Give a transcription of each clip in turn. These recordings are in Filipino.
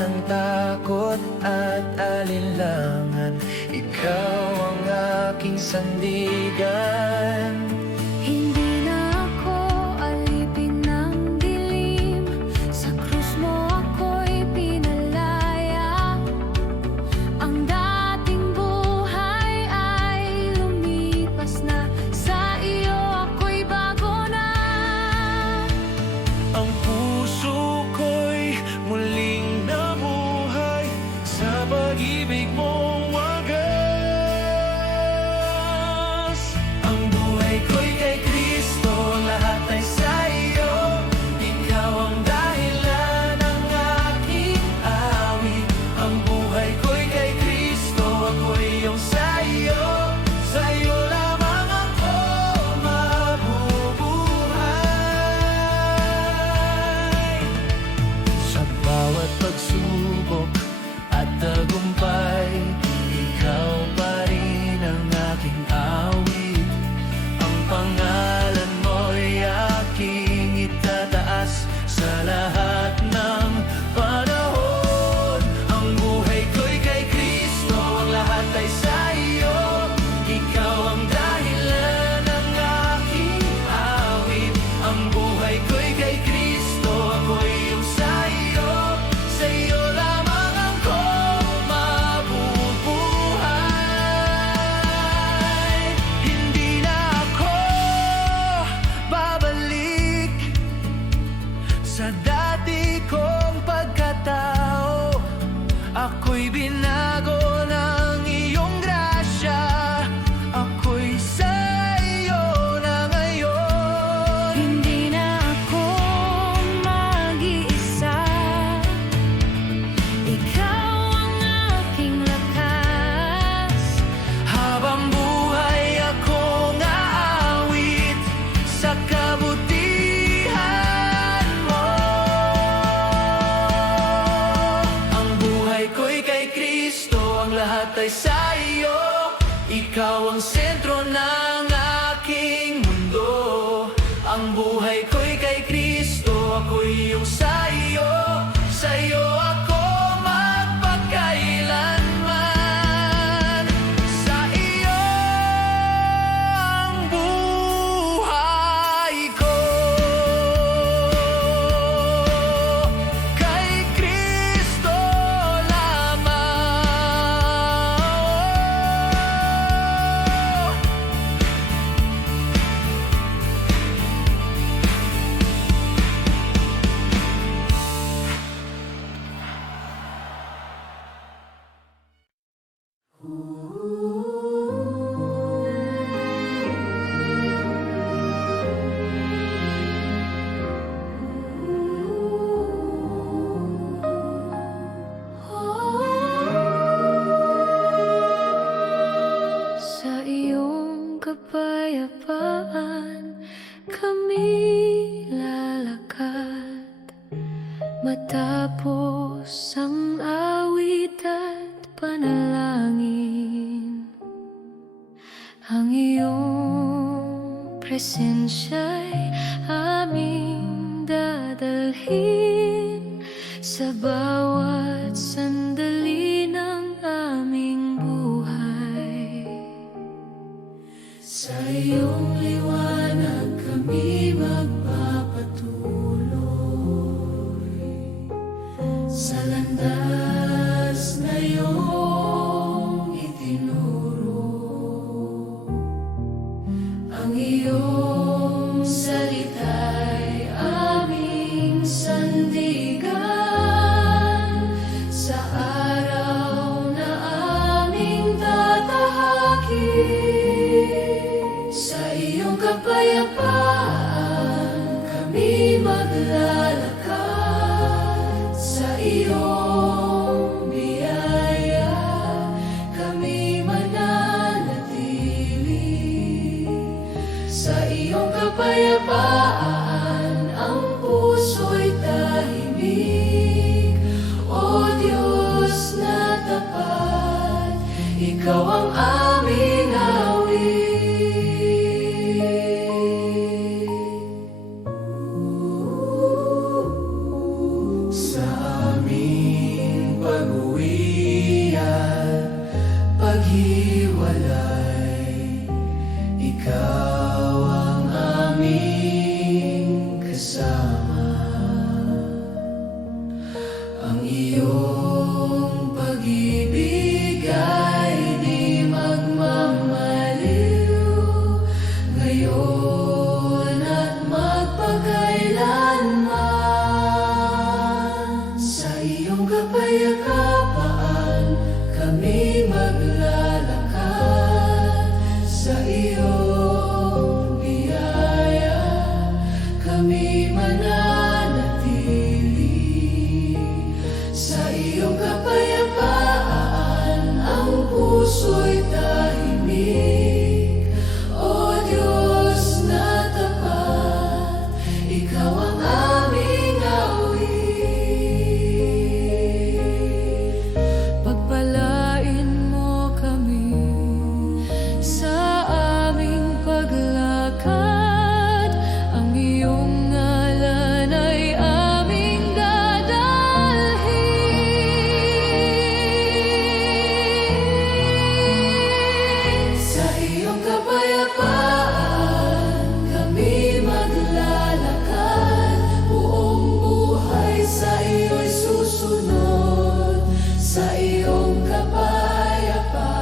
ng takot at alinlangan. Ikaw ang aking sandigan. Hindi na ako alipin ng dilim, sa krus mo ako'y pinalaya. Ang dating buhay ay lumipas na, sa iyo ako'y bago na. Ang puso ko'y muling nabuhay sa pag-ibig mong wagas. Ang buhay ko'y kay Kristo, lahat ay sa iyo. Ikaw ang dahilan ng aking awit. Ang buhay ko'y kay Kristo, ako'y iyong sa iyo. Sa iyo lamang ako mabubuhay. Sa bawat pagsubok at tagumpay, ikaw pa rin ang aking awit. Ang pangalan mo'y aking itataas sa lahat ng panahon. Ang buhay ko'y kay Kristo, ang lahat ay sa iyo. Ikaw ang dahilan ng aking awit. Ang buhay ko'y kay Kristo, ako'y iyong sa iyo. Sa iyo lamang ako mabubuhay. Hindi na ako babalik sa dati kong pagkatao. Ako'y binago ng iyong grasya. Ako'y sa iyo na ngayon. Hindi na ako mag-iisa, ikaw ang aking lakas. Habang buhay akong aawit sa kabutihan mo. Ang buhay ko'y kay Kristo, ang lahat ay sa iyo. Ikaw ang sentro ng aking mundo. Ang buhay ko'y kay Kristo, ako'y iyong sa iyo. Sa iyo ako magpakailanman. Sa iyo ang buhay ko. Kay Kristo lamang. Sa iyong kapayapaan kami lalakad, matapos ang awit at panalangin. Ang iyong presensya'y aming dadalhin sa bawat sandali ng aming buhay. Sa iyong liwanag kami magpapatuloy, sa landas na iyong itinuro. Ang iyong salita'y aming sandigan, sa araw na aming tatahakin. Sa iyong kapayapaan kami maglalakad, sa iyong biyaya kami mananatili. Sa iyong kapayapaan ang puso'y tahimik. O Diyos na tapat, ikaw ang aming awit. Sa amin iyong pag-ibig ay di magmamaliw, ngayon at magpakailanman. Sa iyong kapayapaan kami maglalakad, sa iyong biyaya kami mananatili. Sa iyong kapayapaan ang puso'y tahimik. O Diyos na tapat, Ikaw ang aming awit. Pagpalain mo kami sa aming paglakad, ang iyong ngalan ay aming dadalhin. Sa iyong kapayapaan kami maglalakad, buong buhay sa iyo'y susunod. Sa iyong kapayapaan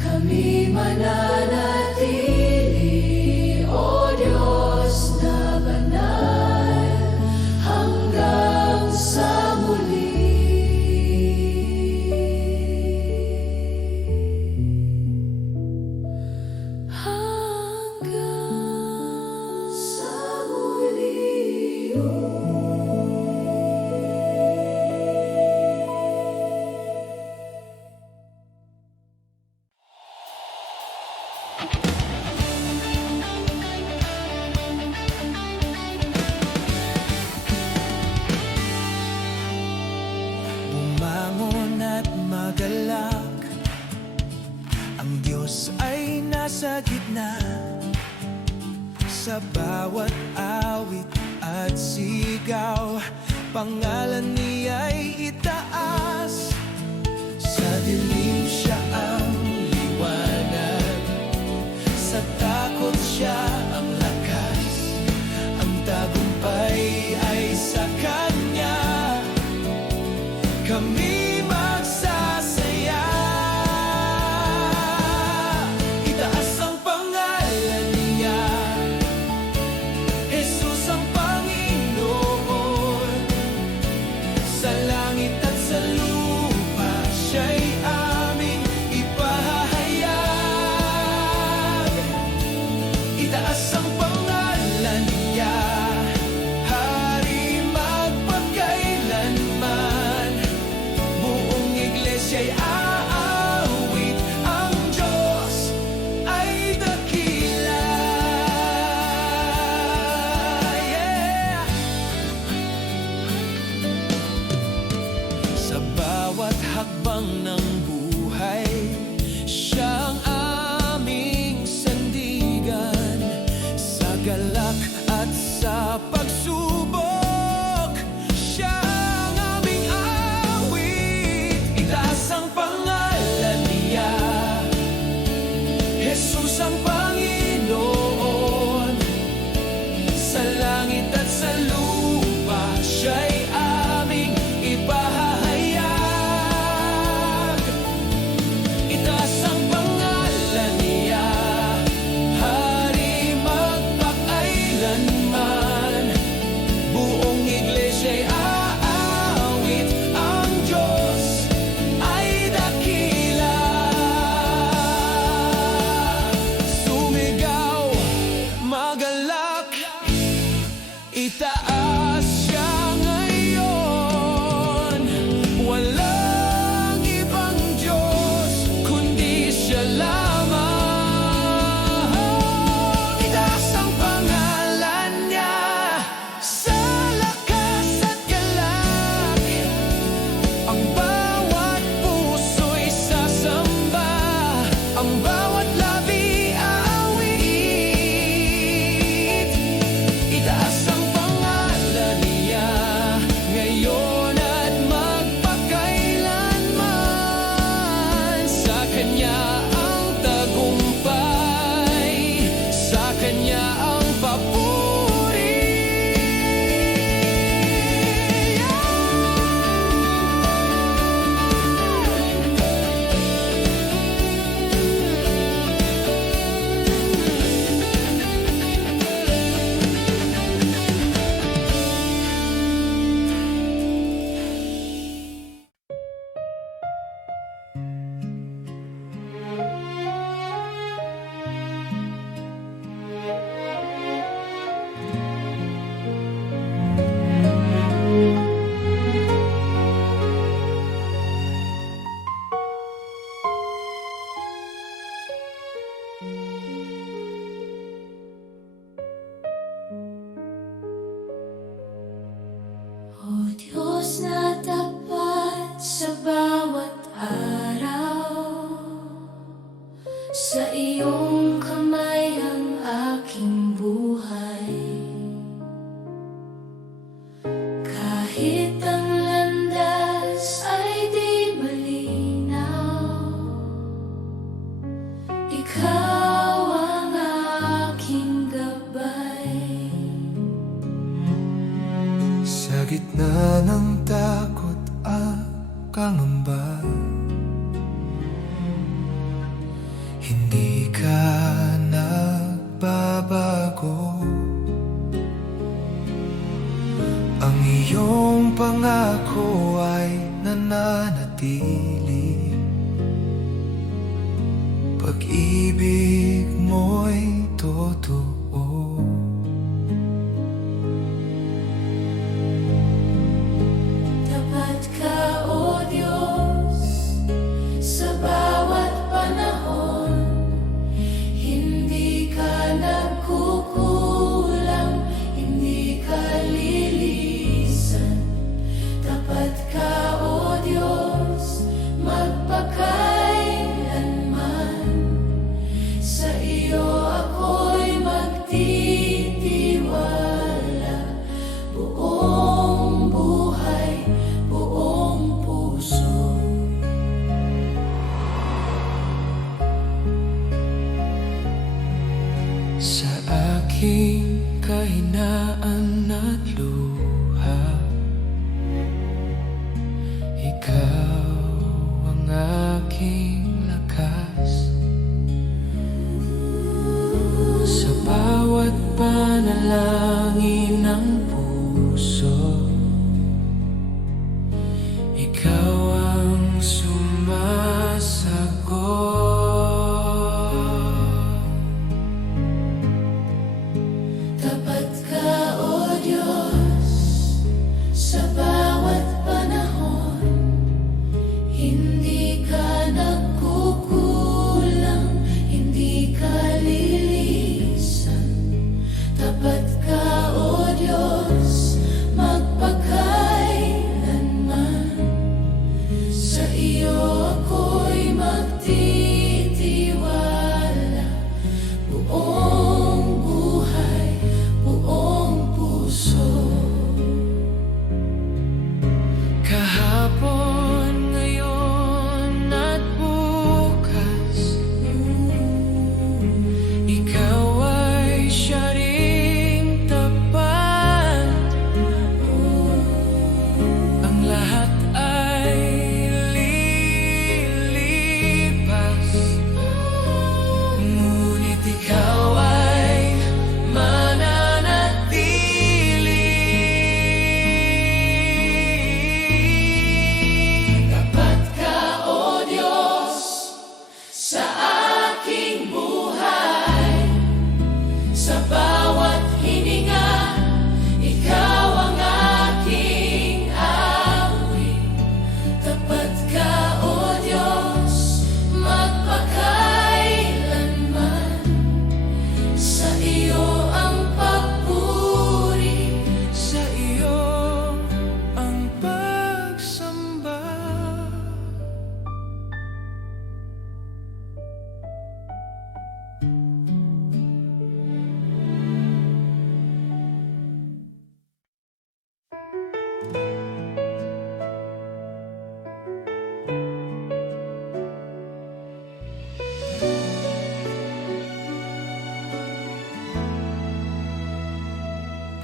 kami mananatili, O Diyos na banal, hanggang sa muli. Hanggang sa muli. Bumangon at magalak, ang Diyos ay nasa gitna. Sa bawat awit at sigaw, pangalan niya'y itaas. Sa dilim siya ang liwanag, sa takot siya ang lakas. Ang tagumpay ay sa Kanya, kami magsasaya. Itaas ang pangalan niya, Jesus ang Panginoon. Sa langit at sa lupa siya'y aming ipahahayag. Itaas ang pangalan niya, Hari magpakailanman. Buong iglesya'y aawit, ang Diyos ay dakila. Yeah! Sa bawat hakbang ng buhay, siya ang aming sandigan. Sa galak at sa pagsubok, siya ang aming awit. Itaas ang pangalan niya, Jesus ang Panginoon. Sa langit at sa lupa siya'y aming ipahahayag. pangamba. Hindi ka nagbabago. Ang iyong pangako ay nananatili. Pag-ibig mo'y totoo. Tapat ka, O Diyos, sa bawat panahon. Hindi ka nagkukulang, hindi ka lilisan. Tapat ka, O Diyos, magpakailanman. Sa iyo ako'y magtitiwala. Buong buhay, buong puso. Sa aking kahinaan at luha, ikaw ang aking lakas. Sa bawat panalangin ng puso, ikaw ang sumasagot. Tapat ka, O Diyos, sa bawat panahon. Hindi ka nagkukulang, hindi ka lilisan. Tapat ka, O Diyos, magpakailanman. Sa iyo ako'y magtitiwala. Buong buhay, buong puso. Kahapon, ngayon at bukas, ikaw ay siya ring tapat. Ang lahat ay lilipas, ngunit ikaw ay mananatili. Tapat ka, O Diyos, sa aking buhay. Sa bawat hininga, ikaw ang aking awit. Tapat ka, O Diyos, magpakailanman. Sa iyo ang papuri. Sa iyo ang pagsamba.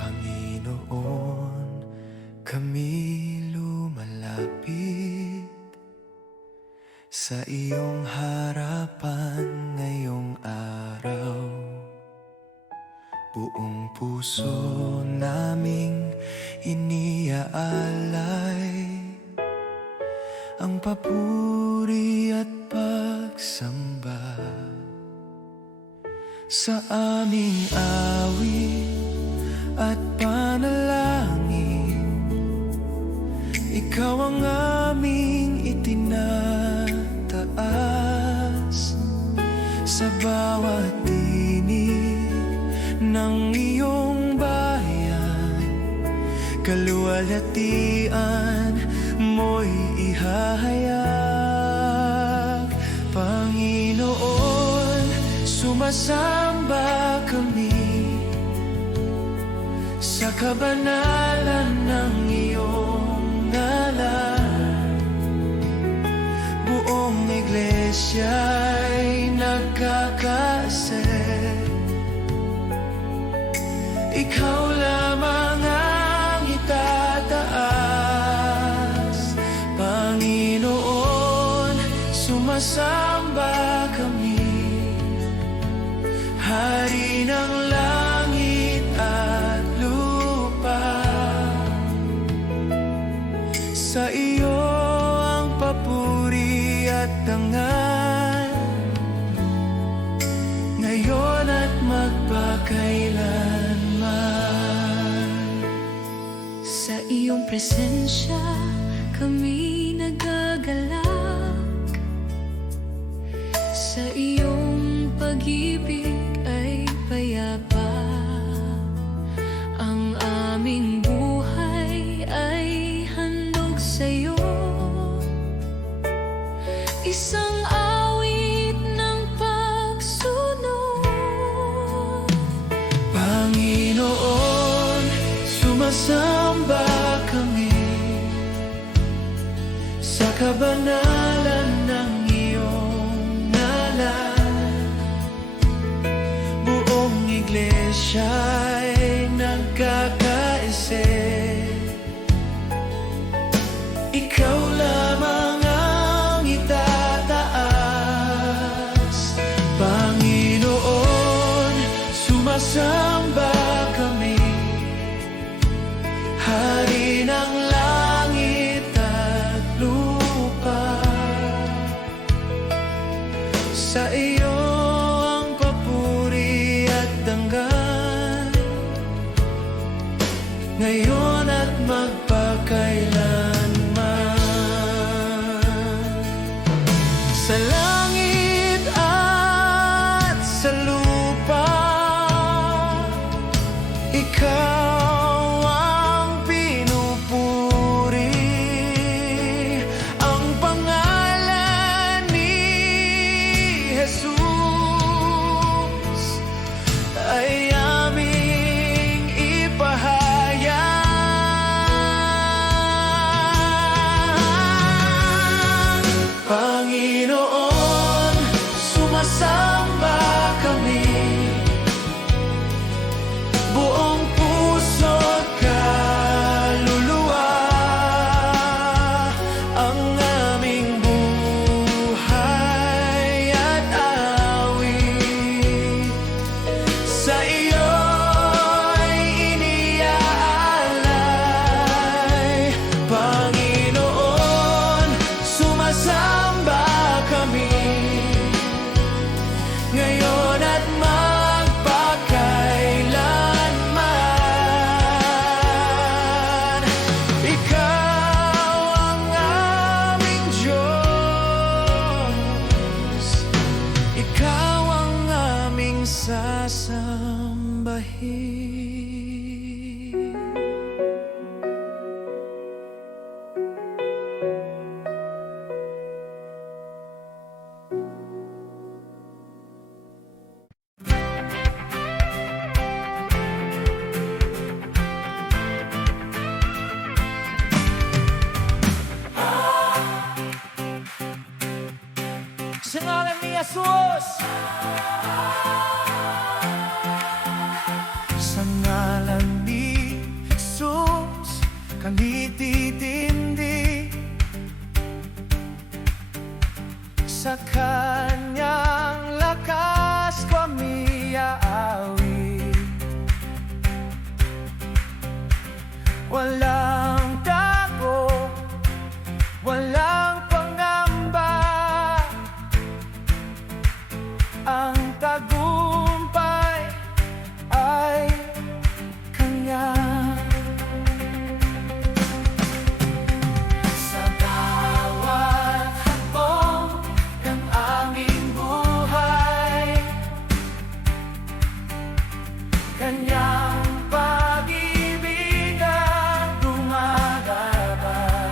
Panginoon, kami lumalapit sa iyong harapan ngayong araw. Buong puso naming iniaalay ang papuri at pagsamba. Sa aming awit at panalangin, ikaw ang aming itinataas. Sa bawat tinig ng iyong bayan, kaluwalhatian mo'y ihahayag. Panginoon, sumasamba kami sa kabanalan ng iyong ngalan. Buong iglesya'y nagkakaset. Ikaw lamang ang itataas, Panginoon. sumasamba kami, Hari ng langit at lupa. Sa iyo ang papuri at dangal, ngayon at magpakailanman. Sa iyong presensya kami nagagalak, sa iyong pag-ibig ay payapa. Ang aming buhay ay handog sa iyo, isang awit ng pagsunod. Panginoon, sumasamba kami sa kabanalan ng iyong ngalan. Buong iglesia'y nagkakaisip, ikaw lamang ang itataas. Panginoon, sumasamba kami, Hari ng langit at lupa. Sa iyo ang papuri at dangal, ngayon at magpakailanman. Sa langit at sa lupa, ikaw ang pinupuri. Ang pangalan ni Jesus ay aming ipahayag. Panginoon, sumasamba kami, buong puso't kaluluwa. Ang aming buhay at awit sa iyo'y iniaalay. Panginoon, sumasamba kami, ngayon at magpakailanman. Ikaw ang aming Diyos, ikaw ang aming sasambahin. Sa ngalan ni Jesus, sa ngalan ni Jesus, kami titindig. Sa kanyang lakas kami aawit. Walang tago, walang pangamba, ang tagumpay ay kanya. Sa bawat hakbong ng aming buhay, kanyang pag-ibig ang gumagabay.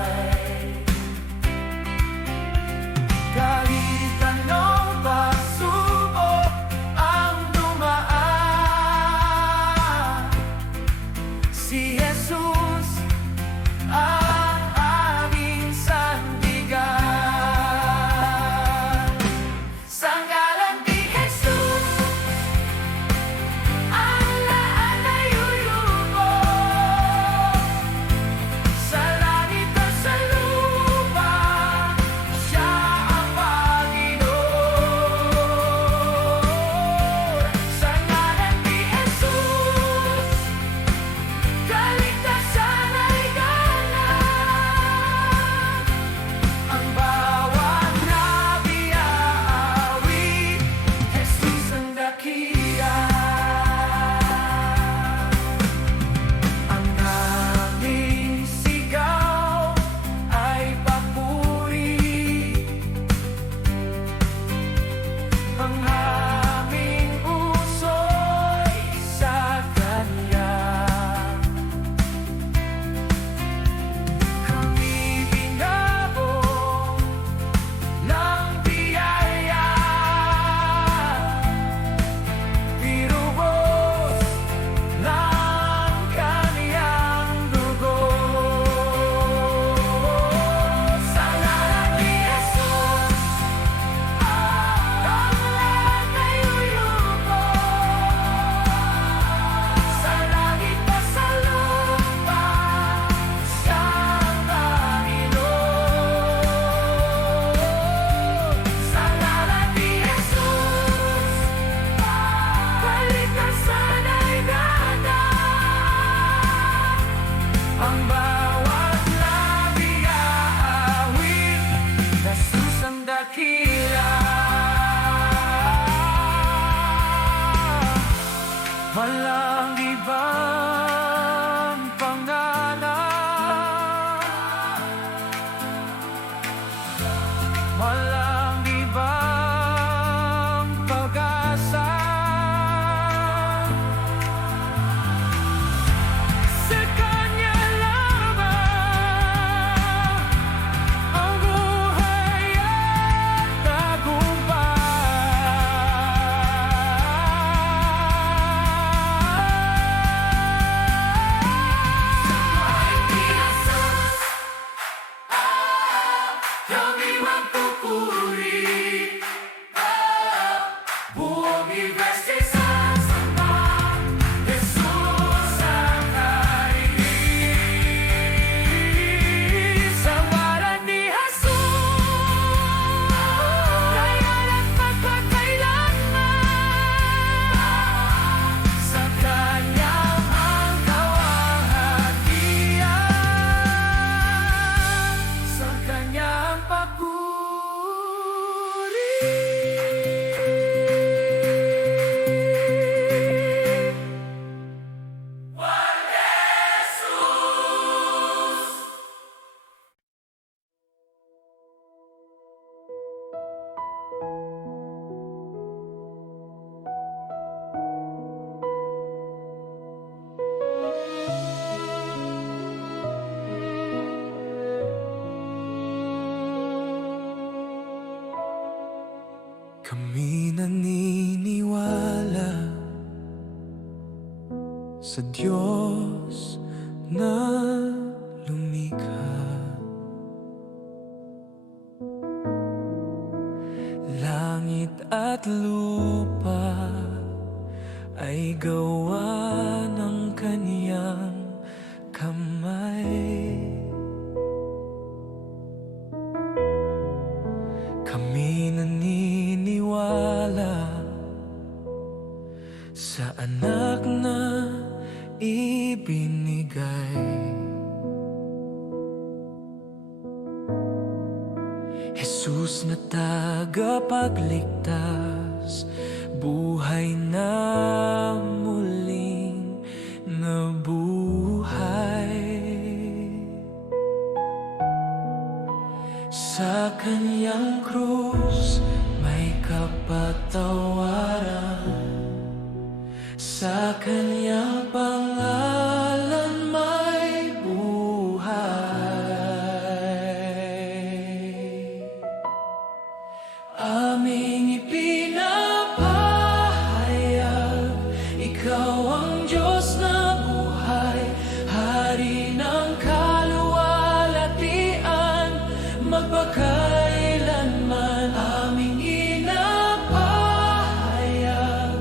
walang ibang pag-asa. Sa Kanya lamang ang buhay at kami magpupuri, buong ibig sa Sama, Jesus ang kainin. Sa ngalan ni Jesus, ngayon at magpakailanman, sa Kanyang ang kawahagian, sa Kanyang papuri. Kami naniniwala sa Diyos na lumikha, langit at lupa ay gawa ng Kanyang kamay. Kami naniniwala sa anak na ibinigay, Jesus na tagapagligtas, buhay na muling nabuhay. Sa Kanyang krus may kapatawaran, sa Kanyang pangalan may buhay. Aming ipinapahayag, Ikaw ang Diyos na buhay, Hari ng kaluwalhatian, magpakailanman. Aming inapahayag,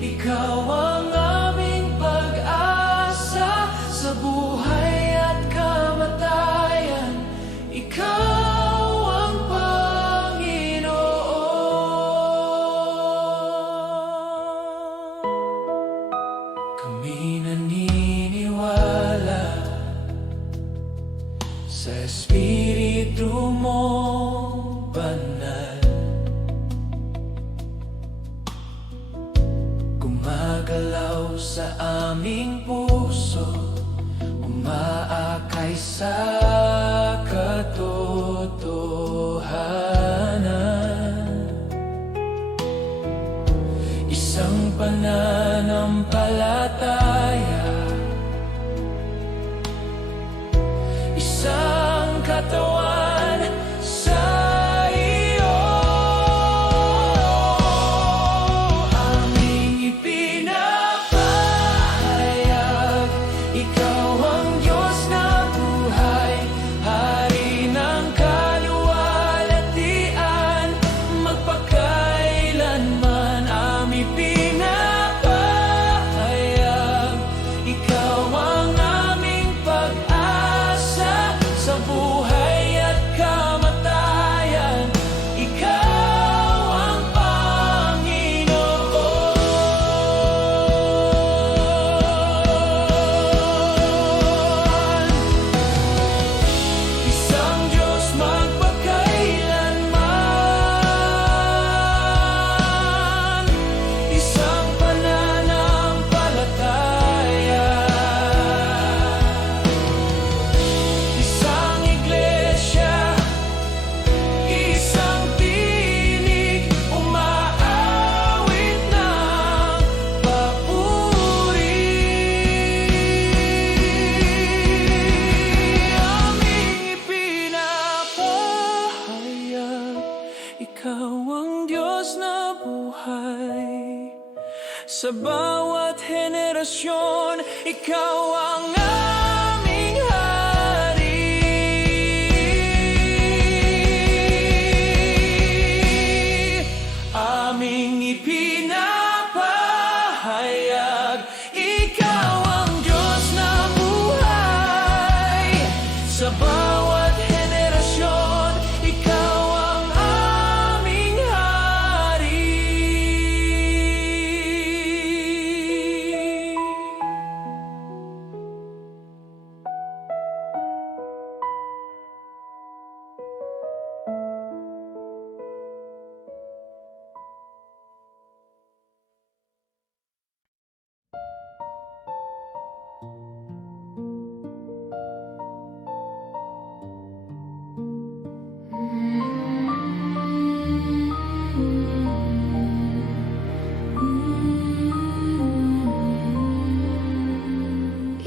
Ikaw ang aming pag-asa, sa buhay at kamatayan, Ikaw ang Panginoon. Kami naniniwala sa Espiritu mong banal, gumagalaw sa aming puso, umaakay sa katotohanan. Isang pananampalataya, isang katawan sa iyo. Aming ipinapahayag, Ikaw ang Diyos na buhay, Sa bawat henerasyon, ikaw ang aming hari. Aming ipinapahayag, ikaw ang Diyos na buhay. Sa bawat henerasyon, ikaw ang aming hari.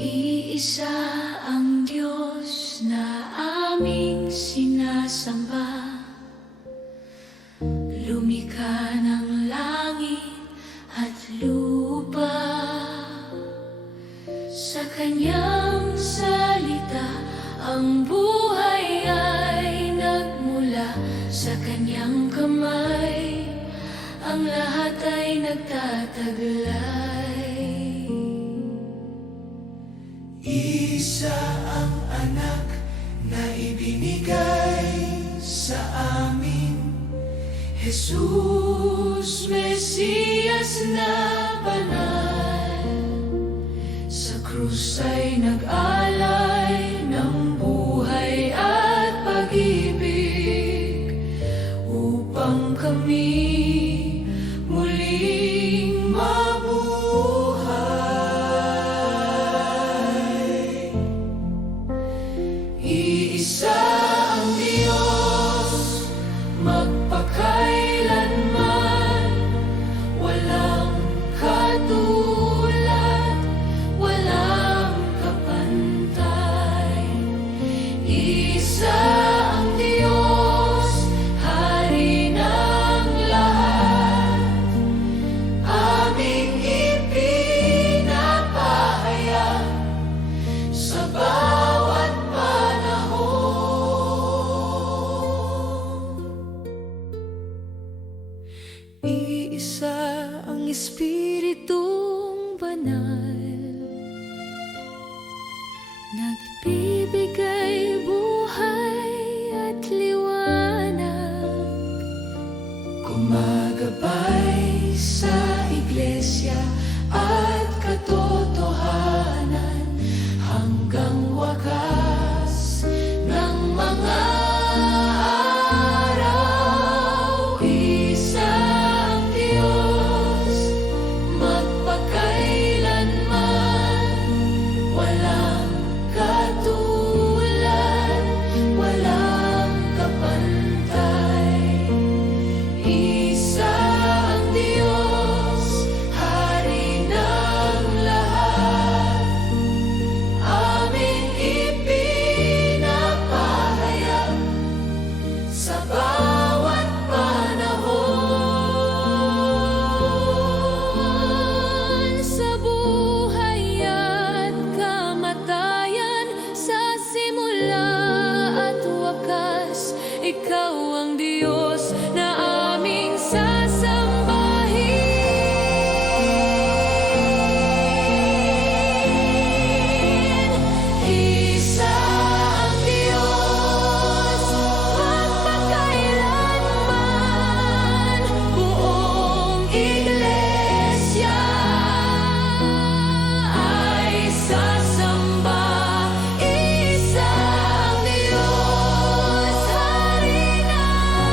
Iisa ang Diyos na aming sinasamba, lumikha ng langit at lupa. Sa kanyang salita ang buhay ay nagmula, sa kanyang kamay ang lahat ay nagtataglay. Isa ang anak na ibinigay sa amin, Jesus, Mesiyas na banal, sa krus ay nag-alay ng buhay at pag-ibig, upang kami muling mabuhay. Iisa ang Diyos, magpakailanman, walang katulad, walang kapantay. Iisa ang Diyos, Hari ng lahat, aming ipinapahayag sa bawat panahon. Iisa ang Espiritong Banal, nagbibigay buhay at liwanag, gumagabay sa iglesia at katotohanan hanggang wakas ng mga araw. Isa ang Diyos, magpakailanman, walang katulad, walang kapantay. Isa ang Diyos, Hari ng lahat, aming ipinapahayag sa bawat panahon. Sa buhay at kamatayan, sa simula at wakas, ikaw ang Diyos na aming sasambahin. Isa ang Diyos, magpakailanman, buong iglesia ay sasamba. Isa ang Diyos, Hari ng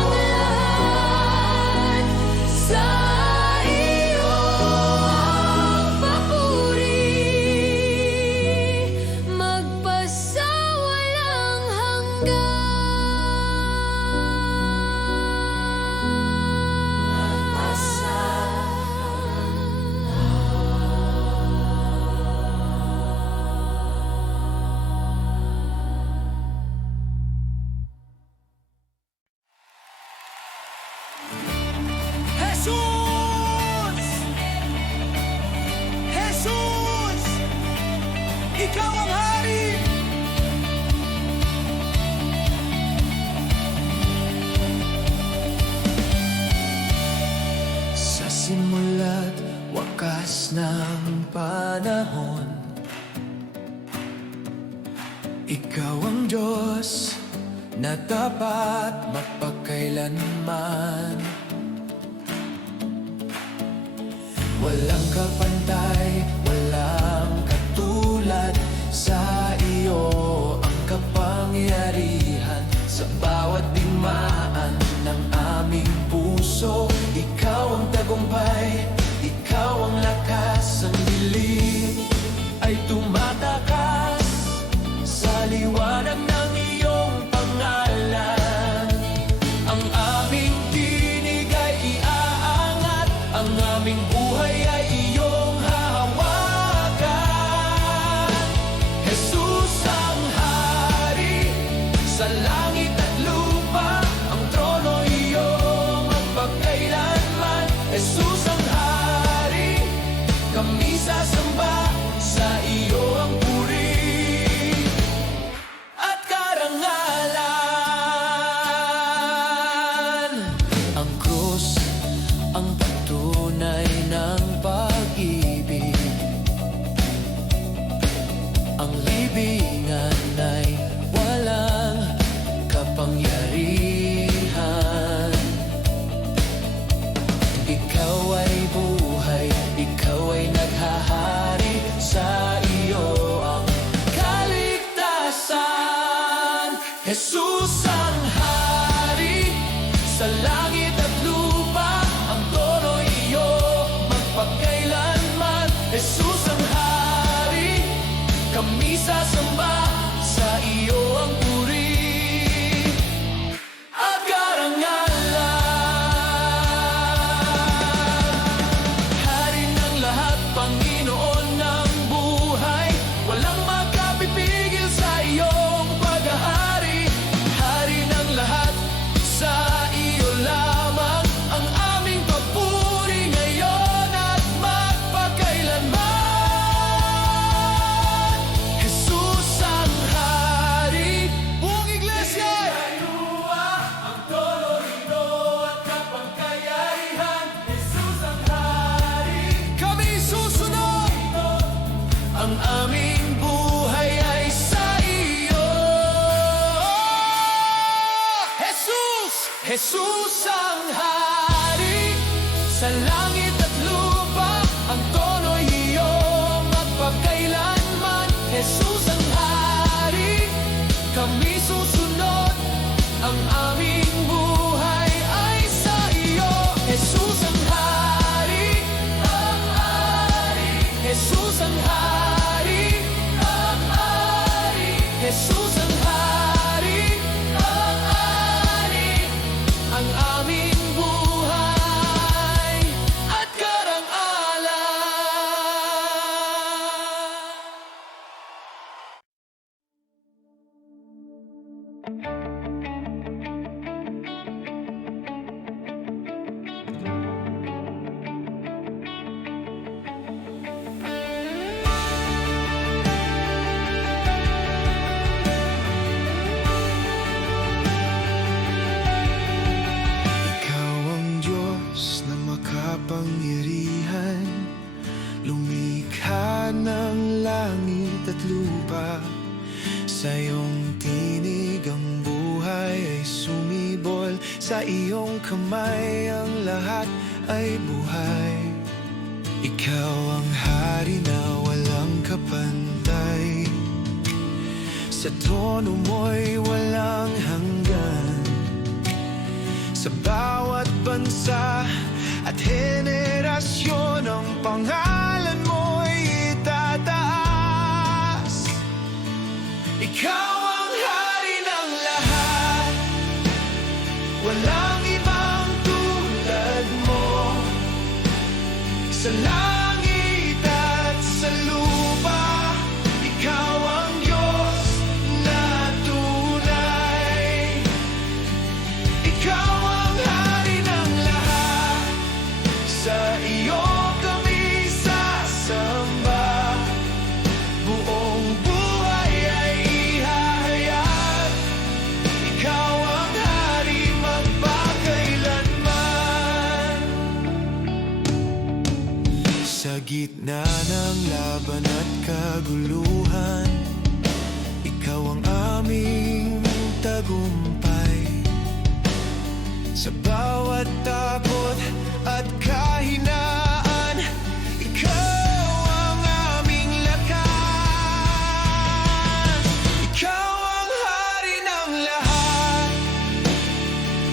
panahon. Ikaw ang Diyos na tapat magpakailanman. Walang kapantay, walang katulad. Sa iyo ang kapangyarihan sa bawat digmaan ng aming puso. Ikaw ang tagumpay, ikaw ang lakas. Ang dilim ay tumatakas sa liwanag ng iyong pangalan. Ang aming tinig ay iaangat, ang aming buhay ay iyong hahawakan. Jesus ang hari sa langit at lupa, ang trono iyong magpakailanman. Jesus ang hari, kami sasamba, sa iyo ang puri at karangalan. Ang krus ang patunay ng pag-ibig, ang libingan ay walang kapangyarihan. Ikaw ay buhay, ikaw ay naghahari, sa iyo ang kaligtasan. Jesus ang hari sa langit at lupa, ang trono iyo magpakailanman. Jesus ang hari, kami sasamba, sa iyo ang puri at karangalan. Hari ng lahat, Panginoon ng buhay, walang makapipigil sa iyong paghahari. Hari ng lahat, sa iyo lamang ang aming papuri ngayon at magpakailanman. Jesus ang hari, buong iglesia. Ang trono ito at kapangyarihan. Jesus ang hari, kami susunod. Ang aming buhay ay sa iyo. Jesus! Jesus ang hari sa langit at lupa, ang trono iyong magpakailanman. Jesus ang hari, kami susunod. Ang aming buhay ay sa iyo. Jesus ang hari, ang hari. Jesus ang hari, ang hari. Jesus ang hari, ang hari. Ang aming buhay at karangalan. Ikaw ang Diyos na makapangyarihan, lumikha ng langit at lupa. Sa iyong tinig ang buhay ay sumibol, sa iyong kamay ang lahat ay buhay. Ikaw ang hari na walang kapantay, sa trono mo'y walang hanggan. Sa bawat bansa at henerasyon ang pangalan mo'y itataas. Ikaw ang hari ng lahat, walang ibang tulad mo. Sa langit at sa lupa, ikaw ang Diyos na tunay. Ikaw ang hari ng lahat, sa iyo kami sasamba. Buong buhay ay ihahayag, ikaw ang hari magpakailanman. gitna ng laban at kaguluhan, ikaw ang aming tagumpay. Sa bawat takot at kahinaan, ikaw ang aming lakas. Ikaw ang hari ng lahat,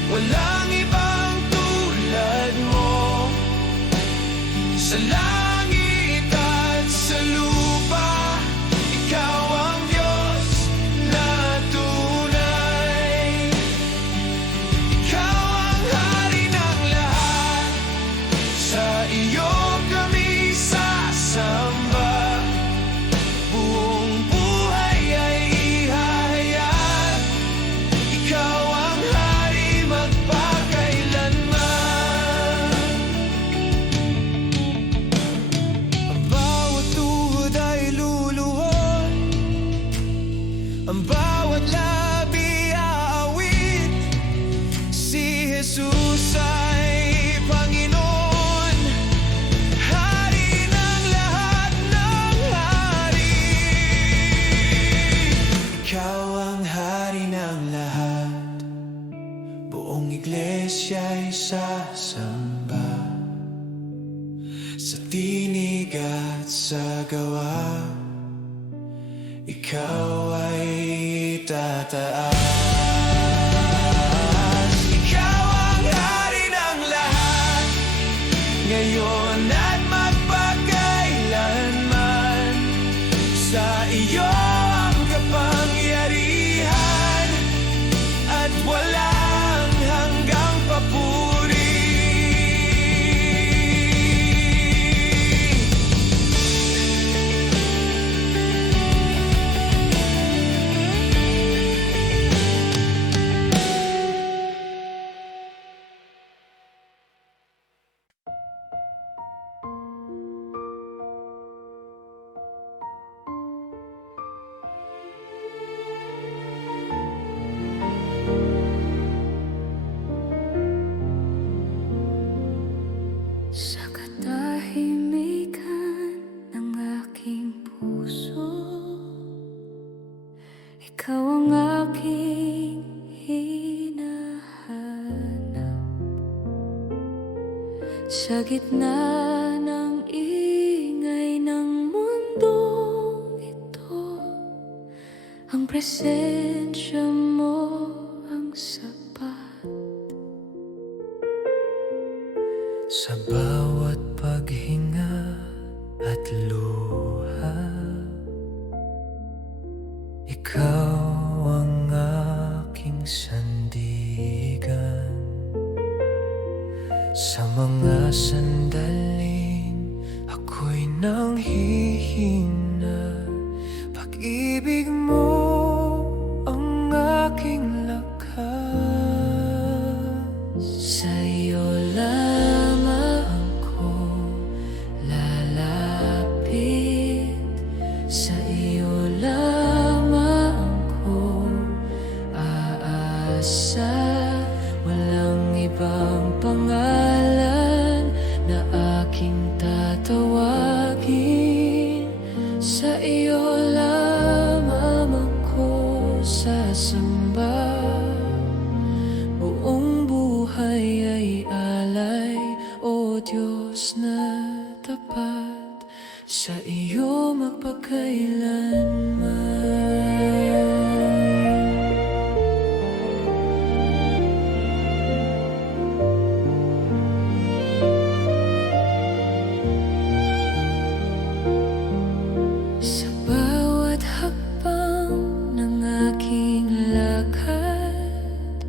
walang ibang tulad mo. Sa langit at sa lupa, ikaw ang Diyos na tunay. Ikaw ang hari ng lahat, sa iyo kami sasamba. Buong buhay ay ihahayag, ikaw ang hari magpakailanman. Ang bawat tuhod ay luluhod, ang bawat labi aawit, si Jesus ay Panginoon, hari ng lahat ng hari. Ikaw ang hari ng lahat, buong iglesia ay sasamba. Sa tinig at sa gawa, ikaw ay tataas. Ikaw ang hari ng lahat, ngayon at magpakailanman. Sa iyo ang kapangyarihan at walang hanggang papuri. Sa katahimikan ng aking puso, ikaw ang aking hinahanap. Sa gitna ng ingay ng mundong ito, ang presensya mo ang sapat. Sa bawat paghinga at luha, ikaw ang aking sandigan. Sa mga sandaling ako'y nanghihina, pag-ibig mo ang aking lakas. Sa iyo lamang ko lalapit, sa iyo lamang ko aasa. Walang ibang pangalan na aking tatawagin. Sa iyo lamang ako sasamba. Buong buhay ay alay, o Diyos na tapat, sa iyo magpakailanman. Sa bawat hakbang ng aking lakad,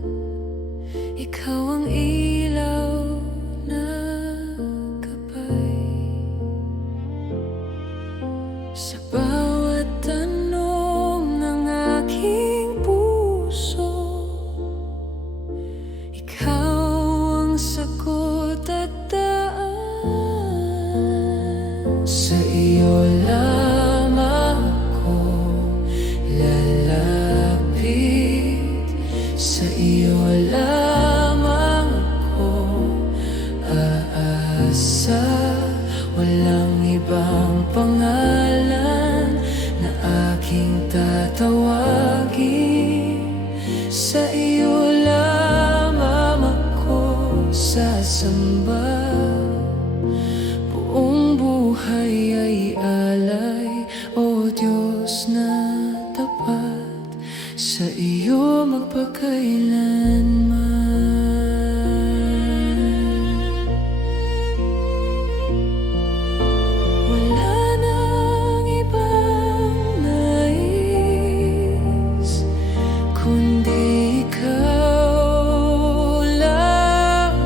ikaw ang ilaw na gabay. Sa bawat tanong ng aking puso, ikaw ang sagot at daan. Sa iyo lamang ako lalapit, sa iyo lamang ako aasa. Walang sasamba, buong buhay ay alay, O Diyos na tapat, sa iyo magpakailanman. Wala nang ibang nais, kundi ikaw lamang.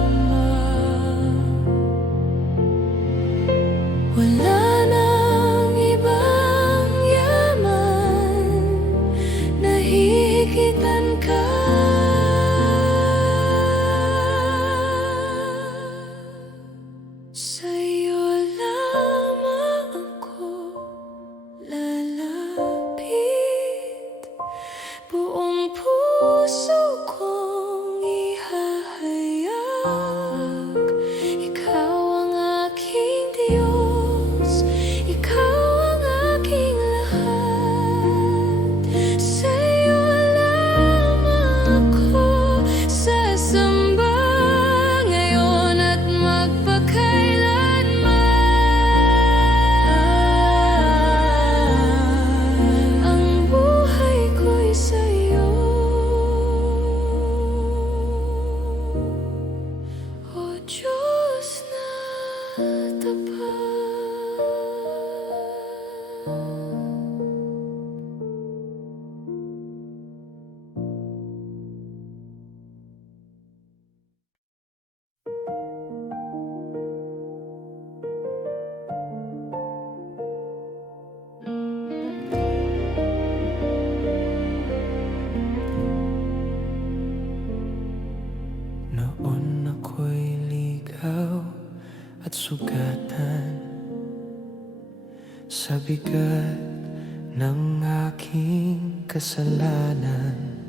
Wala nang ibang yaman na hihigitan ka. Sa'yo lamang ako lalapit, buong puso kong ihahayag. Ikaw ang aking Diyos, ikaw ang aking lahat. Sa'yo lamang ako sasamba ngayon at magpakailanman. Ang buhay ko'y sa'yo, O Diyos na tapat. Noon ako'y ligaw at sugatan sa bigat ng aking kasalanan.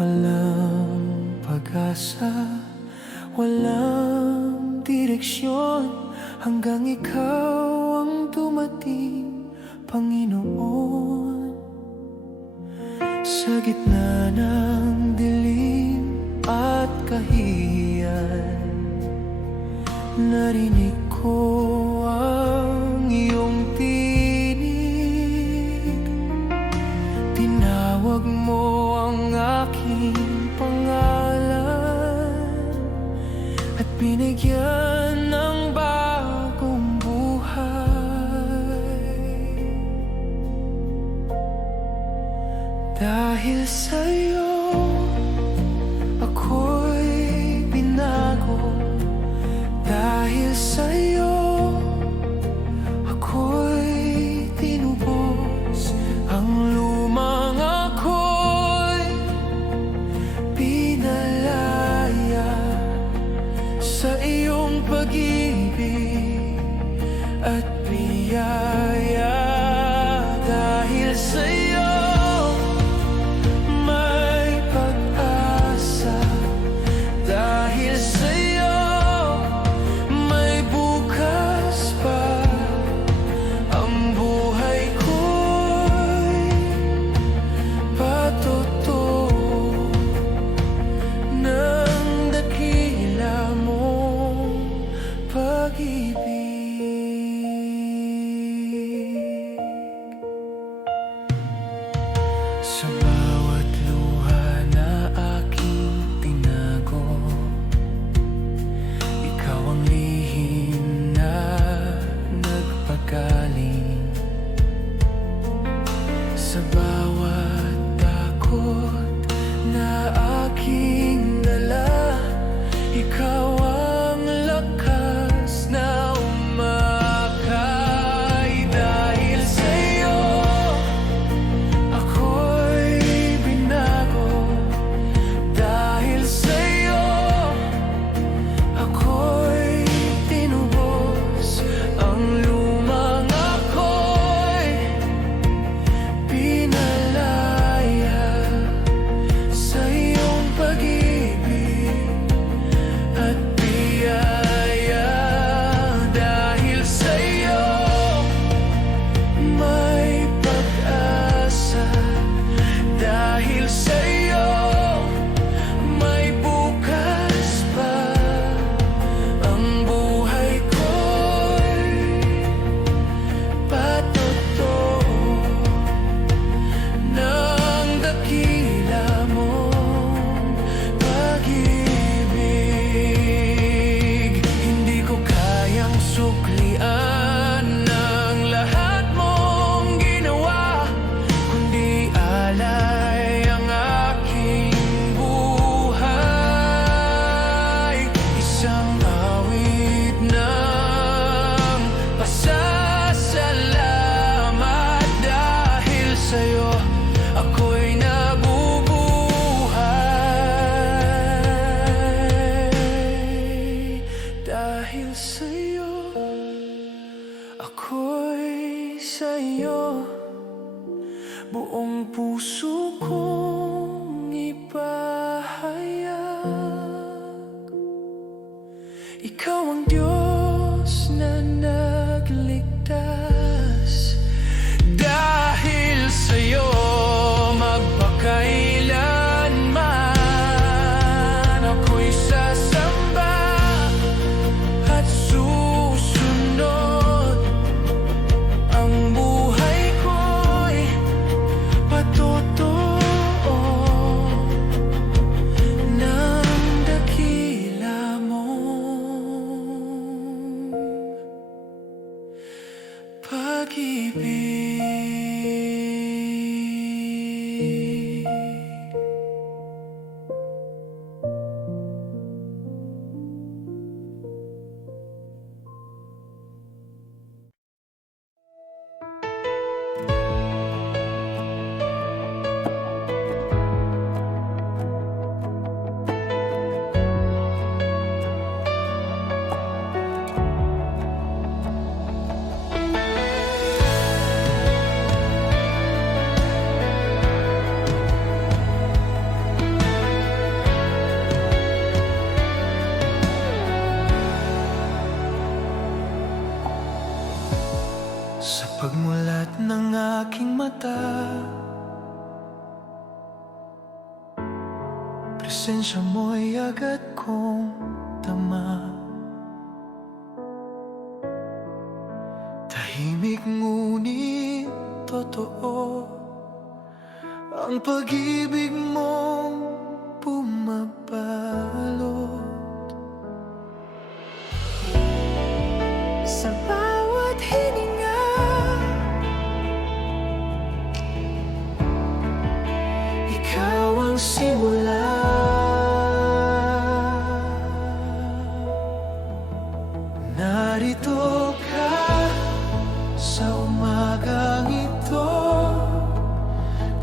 Walang pag-asa, walang direksyon, hanggang ikaw ang dumating, Panginoon. Sa gitna ng dilim at kahihiyan, narinig ko ang iyong tinig. Tinawag mo ang aking pangalan at binigyan ng bagong buhay. Dahil sa'yo ako'y binago, dahil sa'yo ako'y tinubos. Ang lumang ako'y pinalaya sa iyong pag-ibig at biyaya. Dahil sa'yo may pag-asa, dahil sa'yo may bukas pa. Ang buhay ko'y patotoo ng dakila mong pag-ibig. Ikaw ang Diyos na nagligtas. Dahil sa'yo magpakailanman ako'y sasamba at susunod. Ang buhay ko'y patotoo ng dakila mong pag-ibig. Sa pagmulat ng aking mata, presensya mo'y agad kong tama. Tahimik ngunit totoo ang pag-ibig mong bumabalot. Sa bawat hininga, ikaw ang simula. Narito ka sa umagang ito,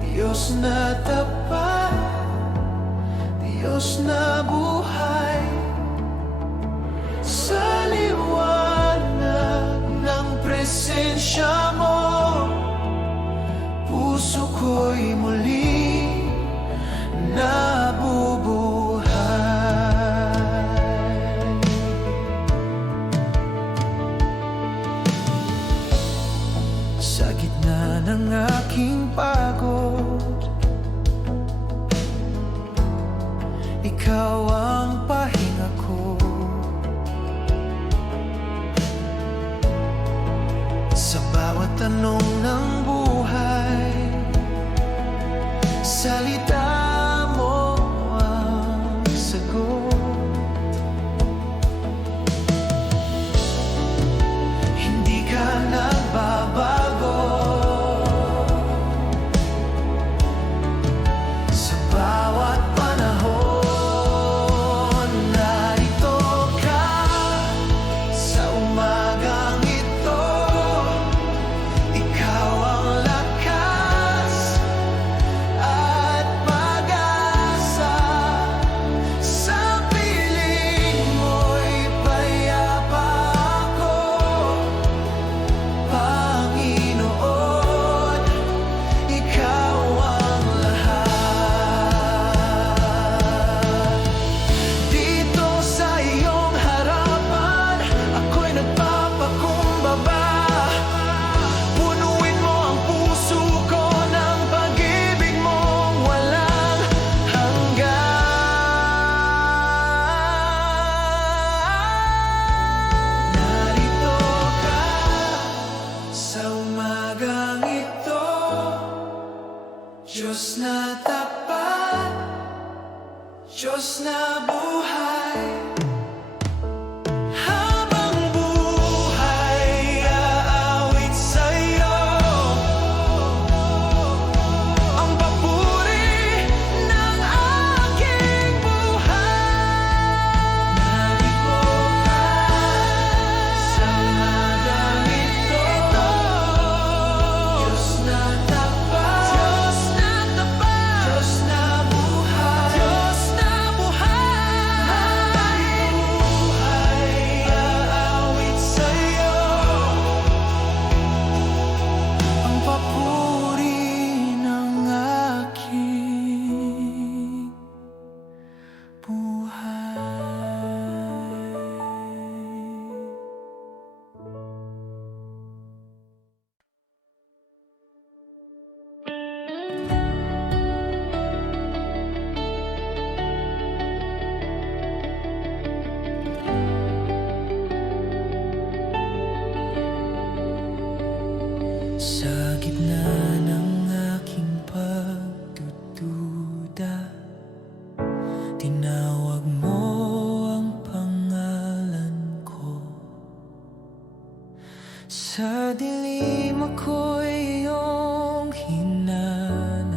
Diyos na tapat, Diyos na buhay. Sa liwanag ng presensya mo, puso ko'y muli nabubuhay. Sa gitna ng aking pagod, ikaw ang pahinga ko. Sa bawat tanong ng buhay, salita mo ang sagot. Hindi ka nagbabago. Sa bawat panahon, narito ka sa umagang ito. Ikaw ang lakas at pag-asa. Sa piling mo'y payapa ako, Panginoon. Ikaw ang lahat. Dito sa iyong harapan, ako'y nagpapakumbaba. Punuin mo ang puso ko ng pag-ibig mong walang hanggan. Narito ka sa umagang ito, Diyos na tapat, Diyos na buhay. Habang buhay, aawit sa'yo ang papuri ng aking buhay. Narito ka sa umagang ito, Diyos na tapat, Diyos na tapat, Diyos na buhay, Diyos na buhay. tinawag mo ang pangalan ko. Sa dilim ako'y iyong hinanap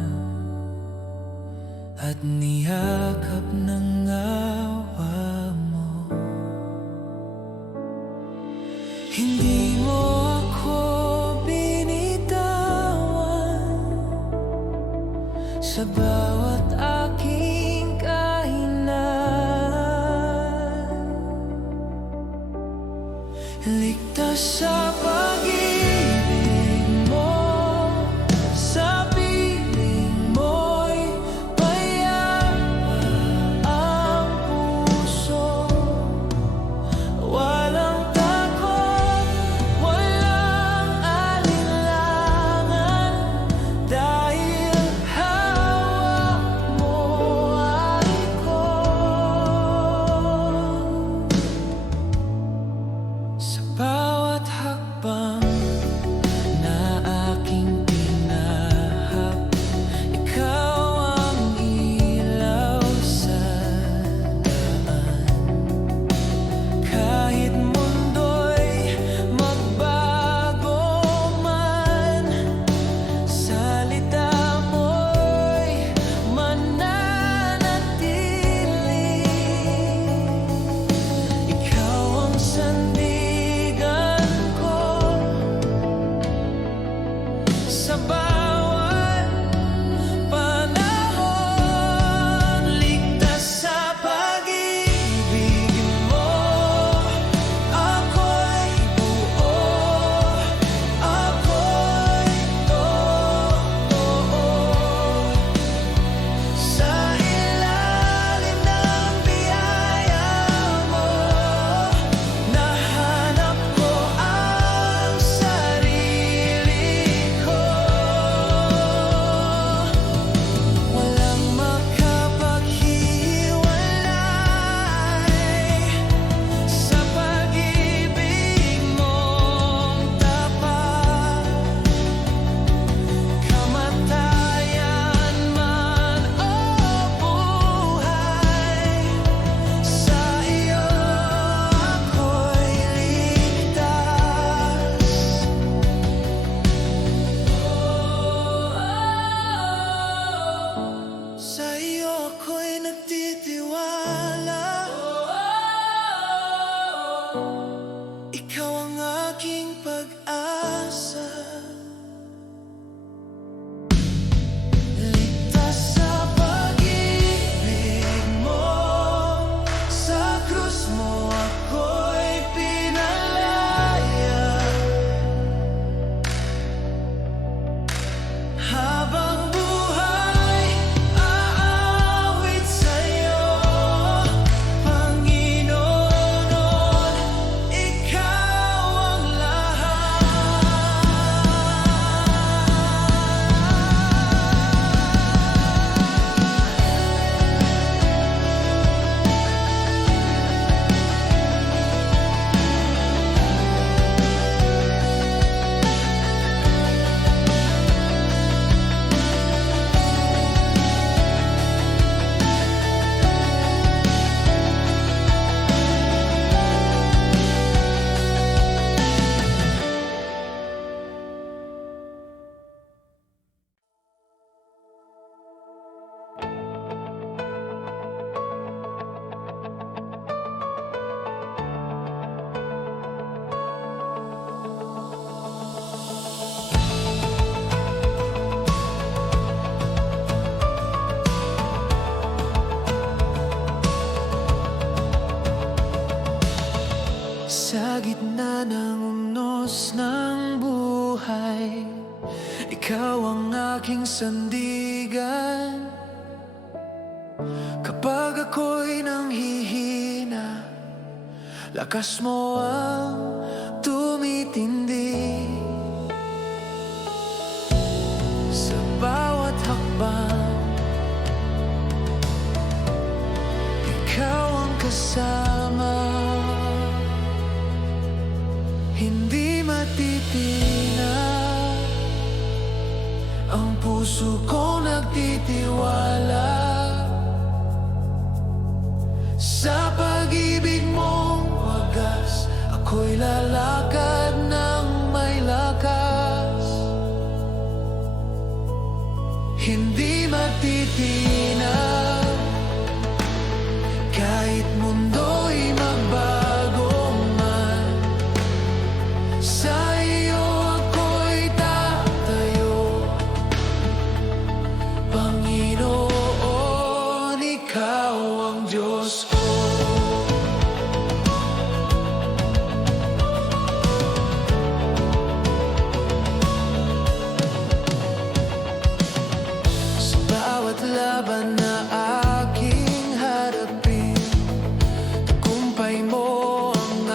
at niyakap ng awa mo. Hindi mo ako binitawan sa bawat aking kahinaan. Ligtas sa pag-ibig mo, sa piling mo'y payaman ang puso. Walang takot, walang alinlangan, dahil hawak mo ay ko. Sa bawat hakbang na aking tinahak, ikaw ang ilaw sa daan. Kahit mundo'y magbago man, salita mo'y mananatili. Ikaw ang sandigan ko sa bawat panahon. Ligtas sa pag-ibig mo, ako'y buo, ako'y totoo. Sa ilalim ng biyaya mo, nahanap ko ang sarili ko. Walang makapaghiwalay sa pag-ibig mong tapat. Kamatayan man o buhay, sa iyo ako'y ligtas. Sa iyo ako'y nagtitiwala. Ikaw ang aking pag-asa. Ligtas sa pag-ibig mo, sa krus mo ako'y pinalaya. Habang buhay, aawit sa'yo, Panginoon, ikaw ang sa gitna ng umnos ng buhay, ikaw ang aking sandigan. Kapag ako'y nanghihina, lakas mo ang tumitindi. Sa bawat hakbang, ikaw ang kasama. Hindi matitinag ang puso ko nagtitiwala. Sa pag-ibig mong wagas, ako'y lalakad ng may lakas. Hindi matitinag kahit mundo'y magbago man. Sa iyo ako'y tatayo, Panginoon, ikaw ang Diyos ko. Sa bawat laban na aking harapin, tagumpay mo ang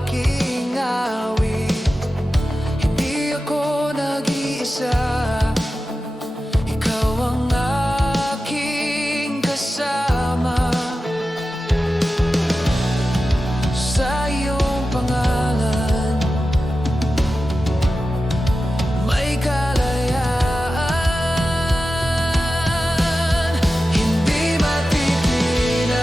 aking awit. Hindi ako nag-iisa, ikaw ang aking kasama. Sa iyong pangalan may kalayaan. Hindi matitinag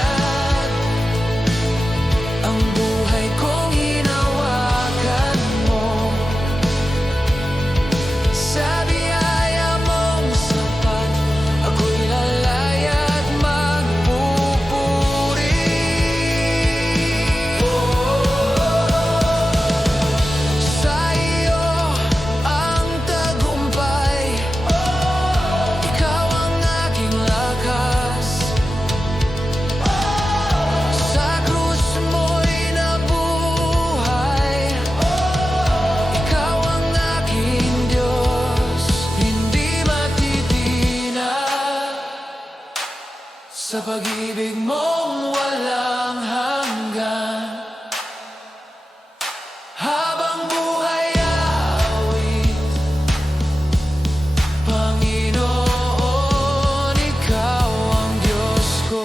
ang buhay kong hinawakan mo. Sa biyaya mong sapat, ako'y lalaya at magpupuri. Sa iyo ang tagumpay, ikaw ang aking lakas. Sa krus mo'y nabuhay, ikaw ang aking Diyos. Hindi matitinag sa pag-ibig mong walang hanggan. Habang buhay awit, Panginoon, ikaw ang Diyos ko.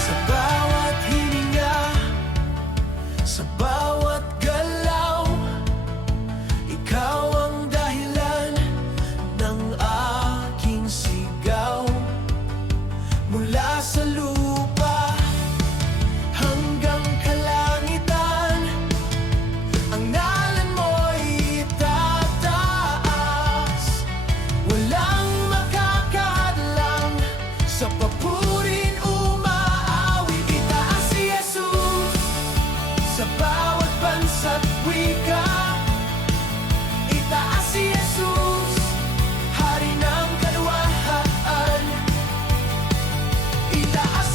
Sa bawat hininga, sa bawat galaw, ikaw ang dahilan ng aking sigaw. Mula sa lupa hanggang kalangitan, ang ngalan mo'y itataas. Walang makakadlang sa papurin umaawit. Itaas si Jesus sa bawat bansa't wika. Itaas si Jesus, Hari ng kaluwahan. Itaas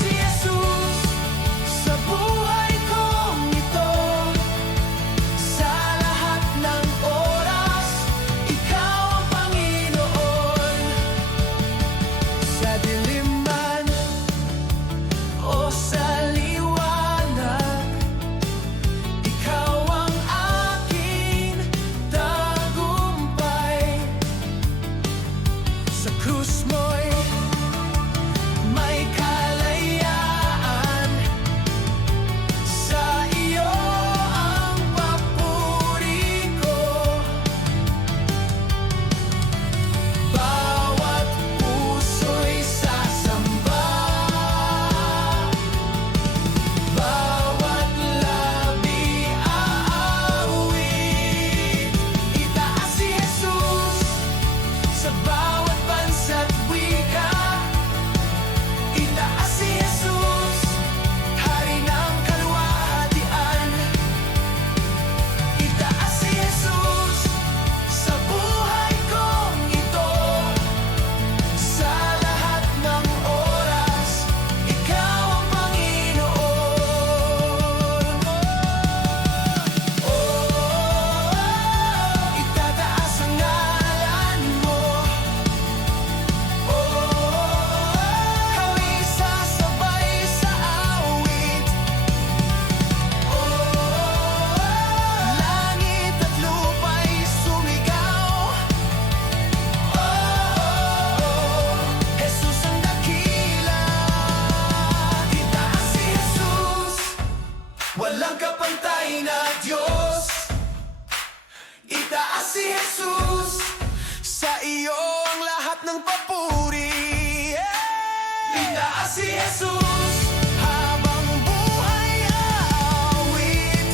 Jesus, habang buhay aawit.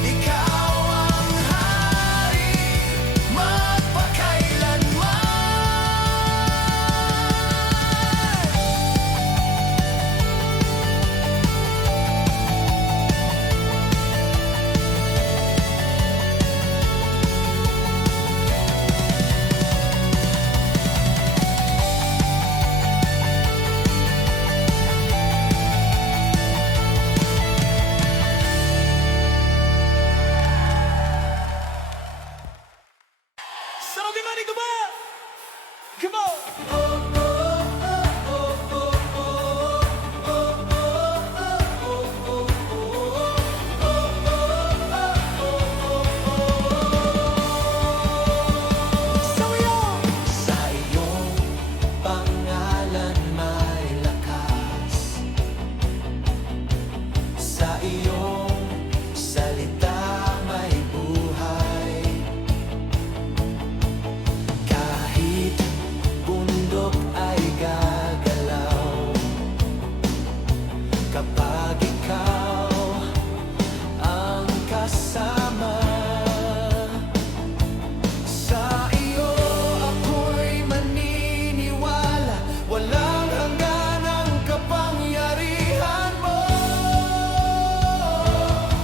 Ikaw ang hari, magpakailanman. Saudi money, come on! Come on! Sa iyong pangalan may lakas, sa iyong salita may buhay. Kahit bundok ay gagalaw kapag ikaw ang kasama. Sa iyo ako'y maniniwala, walang hanggan ang kapangyarihan mo.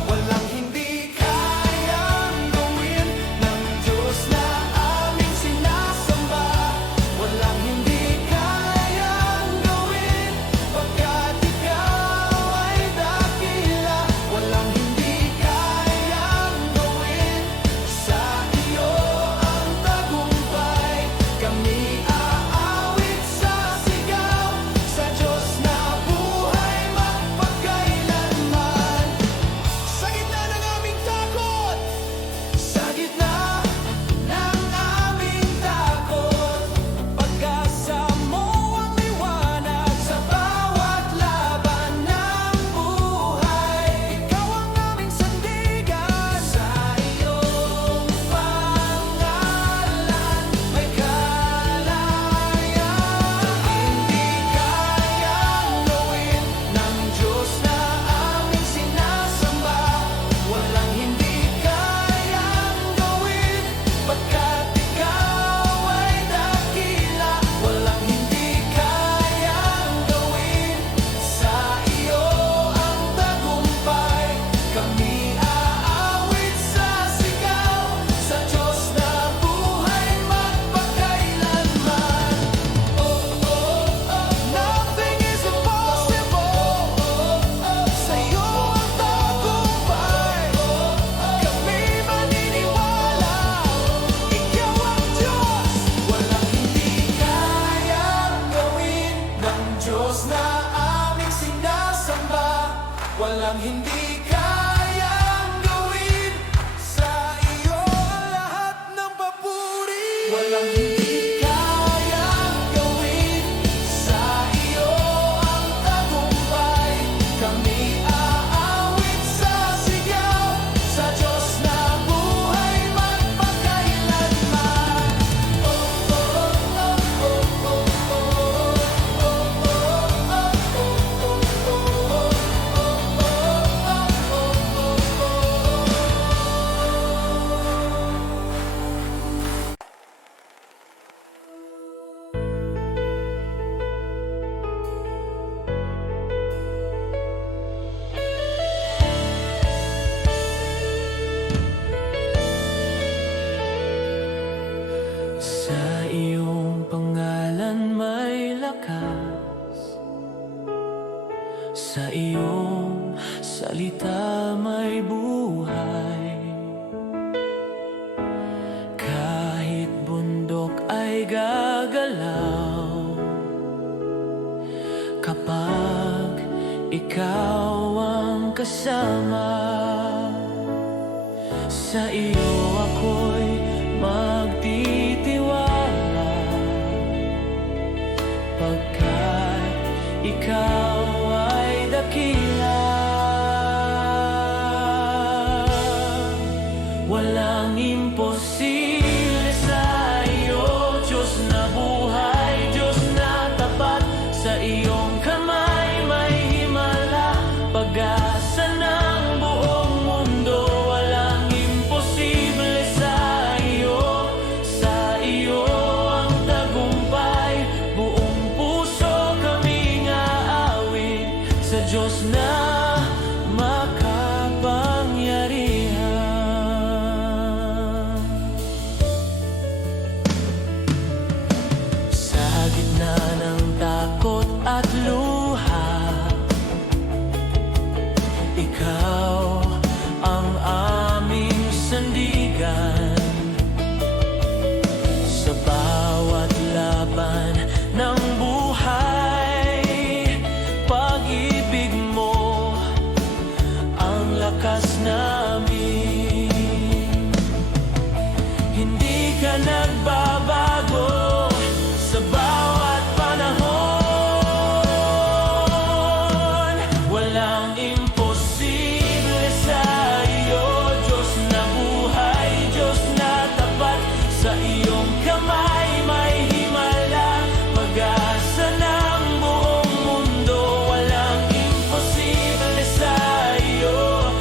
Walang hindi kayang gawin ng Diyos na aming sinasamba. Walang hindi kayang gawin pagkat ikaw ay dakila. Walang hindi kayang gawin, sa iyo ang tagumpay. Kami aawit sa sigaw, sa Diyos na buhay magpakailanman. Sa gitna ng aming takot, sa gitna ng aming takot, pag-asa mo ang liwanag sa bawat laban ng buhay. Ikaw ang aming sandigan, sa iyong pangalan may kalayaan. Hindi kayang gawin ng Diyos na aming sinasamba. Walang hindi kayang gawin pagkat ikaw ay dakila. Walang hindi kayang gawin, sa iyo ang tagumpay. Kami aawit sa sigaw, sa Diyos na buhay magpakailanman. Nothing is impossible. Sa iyo ang tagumpay. Kami maniniwala, ikaw ang Diyos. Walang hindi kayang gawin ng Diyos na aming sinasamba. Walang hindi kayang gawin, sa iyo lahat ng papuri. Walang hindi kayang gawin, sa iyo ang tagumpay. Kami aawit sa sigaw, sa Diyos na buhay magpakailanman. Sa iyong pangalan may lakas, sa iyong salita may buhay. Kahit bundok ay gagalaw kapag ikaw ang kasama. Sa iyo ako'y magtitiwala, pagkat ikaw ay dakila. Walang imposible sa iyo, Diyos na buhay, Diyos na tapat. Sa iyong kamay pag-asa ng buong mundo. Walang imposible sa iyo ang tagumpay. Buong puso kaming aawit sa Diyos na makapangyarihan. Sa gitna ng takot at luha, ikaw ang aming sandigan. Sa bawat laban ng buhay, pag-ibig mo ang lakas namin. Hindi ka nagbabago sa bawat panahon. Walang imposible sa iyo, Diyos na buhay, Diyos na tapat. Sa iyong kamay may himala, pag-asa ng buong mundo. Walang imposible sa iyo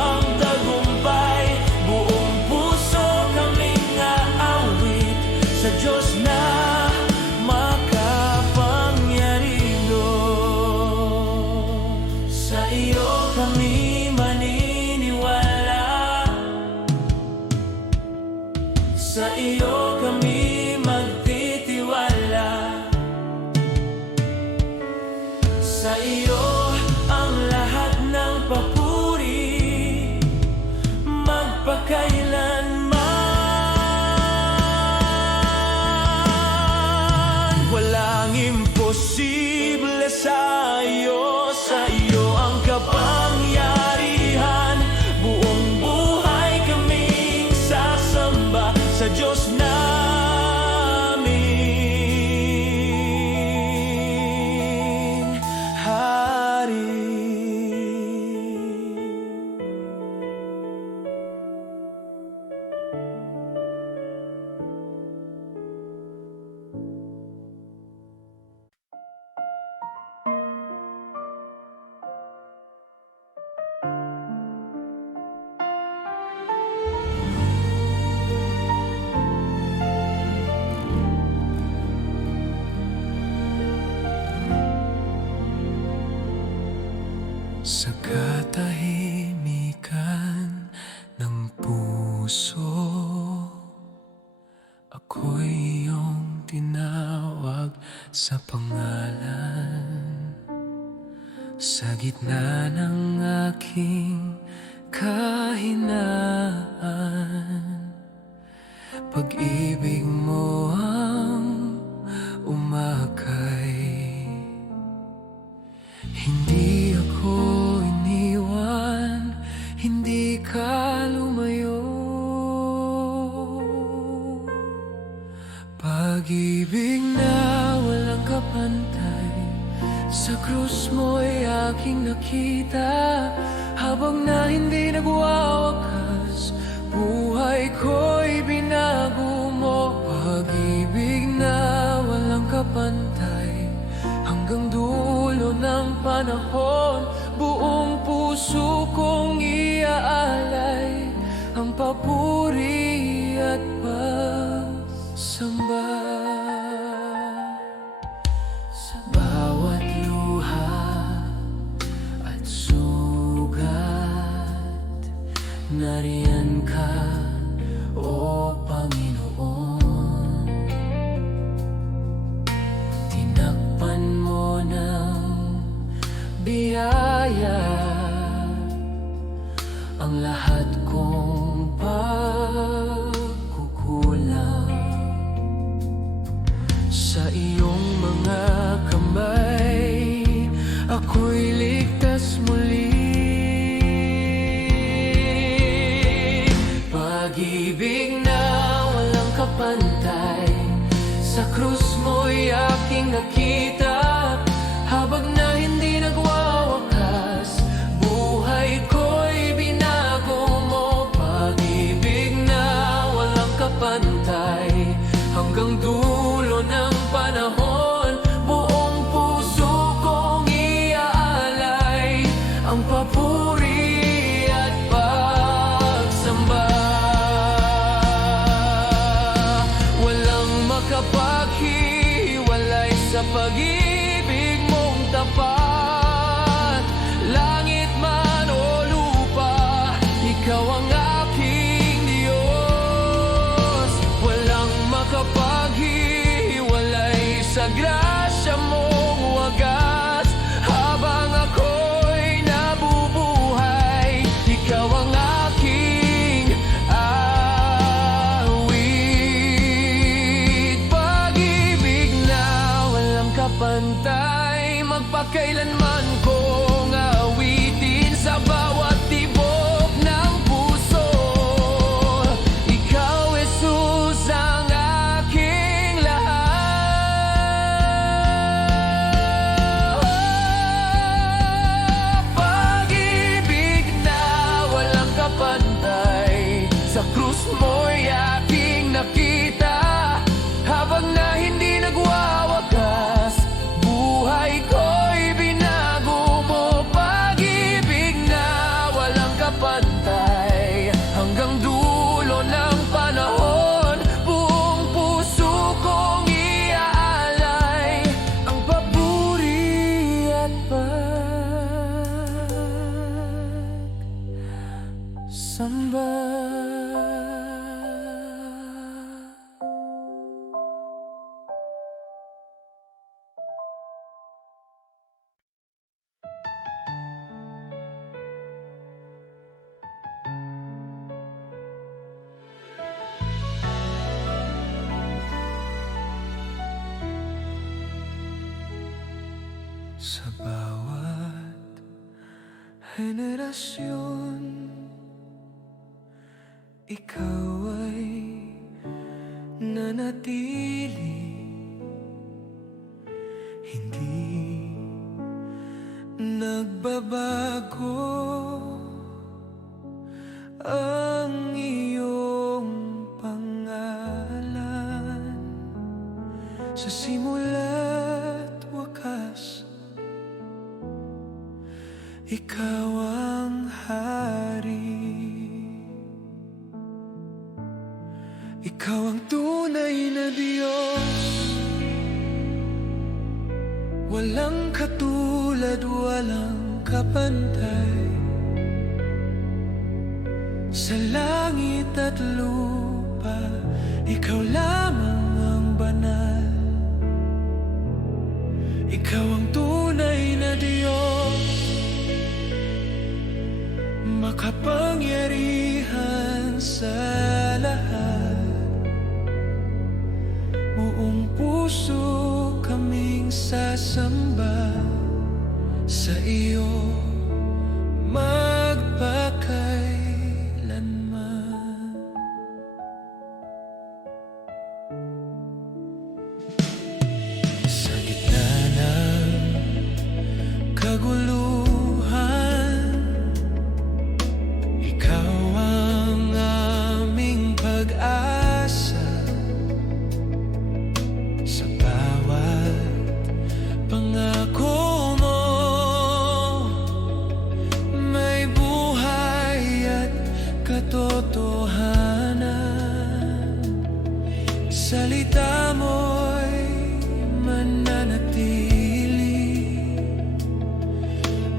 ang tagumpay. Buong puso kaming aawit sa Diyos na makapangyarihan. Sa iyo kami maniniwala, sa iyo kami magtitiwala. Sa iyo ang lahat ng papuri, magpakailanman. Walang imposible sa iyo ang kapangyarihan. Buong buhay kaming sasamba sa Diyos naming Hari. Sa katahimikan ng puso, ako'y iyong tinawag sa pangalan. Sa gitna ng aking kahinaan, pag-ibig mo ang umakay. Hindi ako iniwan, hindi ka lumayo. Pag-ibig na walang kapantay, sa krus mo'y aking nakita. Habang na hindi nagwawakas, buhay ko'y binago mo. Pag-ibig na walang kapantay, hanggang dulo ng panahon, buong puso kong iaalay ang papuri at pagsamba. Sa bawat luha at sugat, nariyan ka, O Panginoon. Tinakpan mo ng biyaya ang lahat kong pagkukulang. Sa iyong mga kamay, ako'y ligtas muli. Pag-ibig na walang kapantay, sa krus mo'y aking nakita. Habang na hindi nagwawakas, buhay ko'y binago kailanman kong awitin sa bawat tibok ng puso. Ikaw, Jesus, ang aking lahat. Pag-ibig na walang kapantay, sa krus mo'y aking nakita. Habang na hindi nagwawakas, buhay ko'y binago mo. Pag-ibig na walang kapantay, hanggang dulo ng panahon, buong puso kong iaalay ang papuri at pagsamba. Sa bawat henerasyon, ikaw ay nanatili, hindi nagbabago ang iyong pangalan. Sa simula't wakas, ikaw ang hari. Ikaw ang tunay na Diyos, walang katulad, walang kapantay. Sa langit at lupa, ikaw lamang ang banal. Ikaw ang tunay na Diyos, makapangyarihan sa lahat. Buong puso kaming sasamba sa iyo magpakailanman. Sa gitna ng kaguluhan, ikaw ang aming pag-asa. Sa bawat pangako mo, may buhay at katotohanan. Salita mo'y mananatili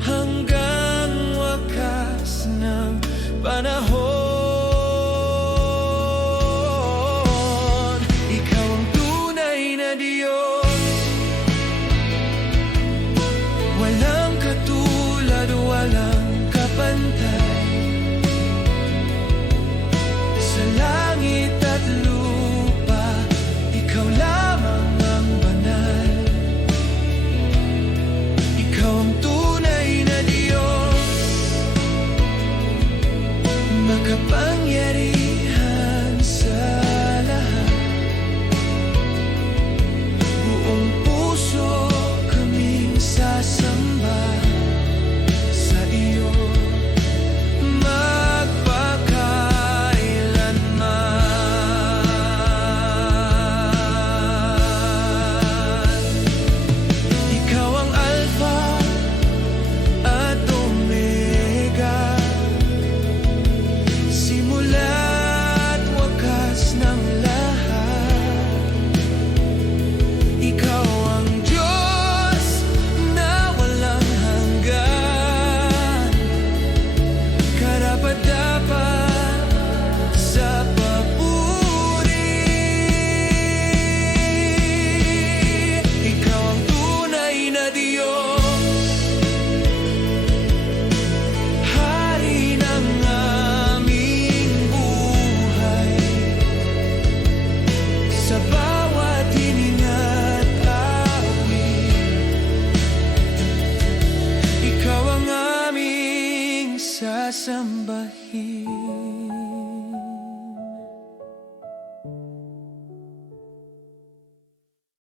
hanggang wakas ng panahon. Ikaw ang tunay na Diyos, walang katulad, walang kapantay. Sa langit at lupa, ikaw lamang ang banal. Ikaw ang tunay na Diyos, makapangyarihan sa lahat. Buong puso kaming sasamba sa iyo sambahin.